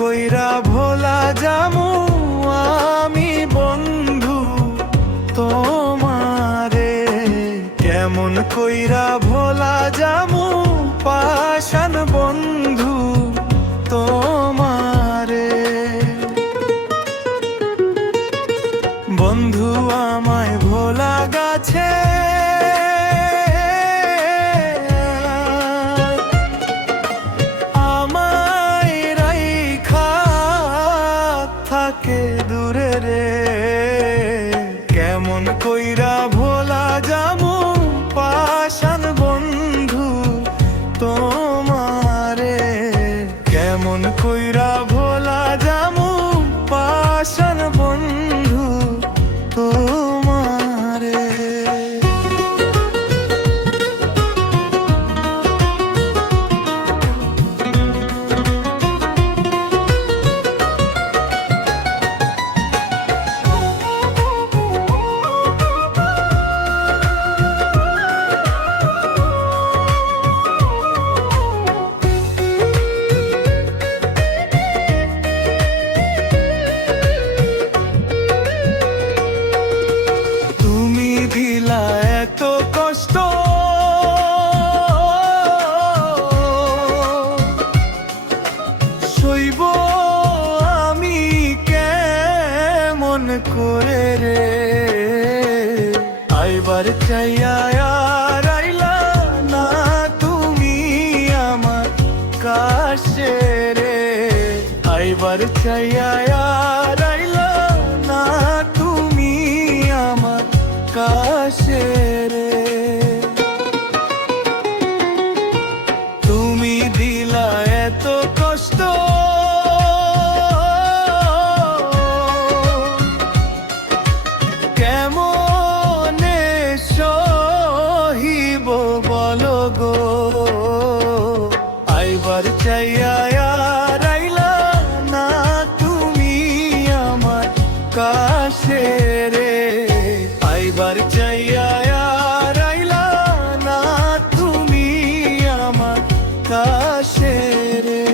কইরা ভোলা যামু আমি বন্ধু তোমারে, কেমন কইরা ভোলা যামু পাষাণ বন্ধু তোমারে। বন্ধু আমায় ভোলা গাছে থাকে দূরে রে, কেমন কইরা ভোলা যামু পাষাণ বন্ধু তোমারে, কেমন কইরা ভোলা যামু পাষাণ বন্ধু তোমারে। এত কষ্ট সইব আমি কেমন করে রে, আইবার চাইয়া আর আইলা না তুমি আমার কাছে রে, আইবার চাইয়া আর আইলা না তুমি আমার কাছে রে। তুমি দিলা এত কষ্ট কেমনে সহিব বলো গো, আইবার চাইয়া আর আইলা না তুমি আমার কাছে রে, আইবার চাইয়া আর আইলা না তুমি আমার কাছে রে।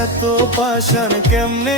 এত পাষাণ কেমনে